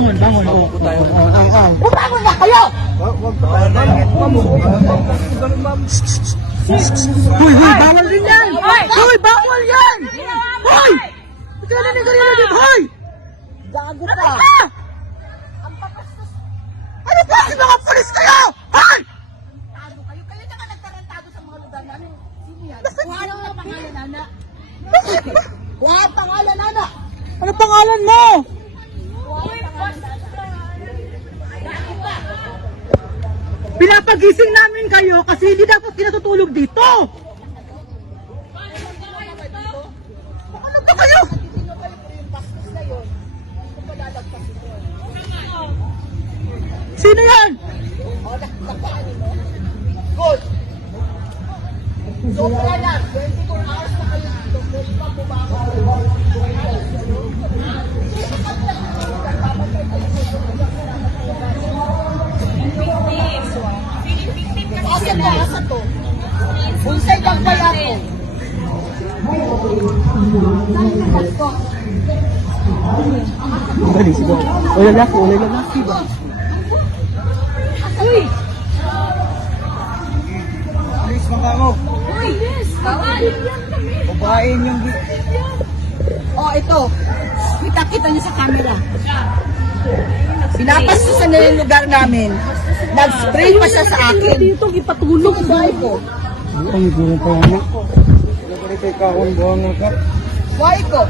bangon, bangon. Oo, oo, oo, oo. Bumangon na kayo! Hoy, hoy, bawal din yan! Hoy, bawal yan! Hoy! Ikaw na ni kanina din, hoy! Gago ka! Ano ba? Yung mga polis kayo! Hoy! Kayo. Kayo na nga nagtarantado sa mga lugar namin. Sino yan? Wala wala pangalan, Nana. Wala pangalan, Nana. Ano pangalan mo? Pinapagising namin kayo kasi hindi dapat kinatutulog dito. Ano ba? Sino yan? Good. So, wala na. 24 hours na kayo dito. Pwede pa bumangon. Asa to? Asa to? Unsay pala ko? Dali, sige. O lalaki, o lalaki ba? Uy! Please, mga mo. Uy! Yes! Kawain yan kami! Babae yung Oh, ito. Kita-kita niyo sa camera. Pinapastusan na yung lugar namin. Nag-spray pa siya sa akin. Dito, ipatulog. Why ko? Ay, guro pa yan. Ikaw, kahon buwan ka. Why ko?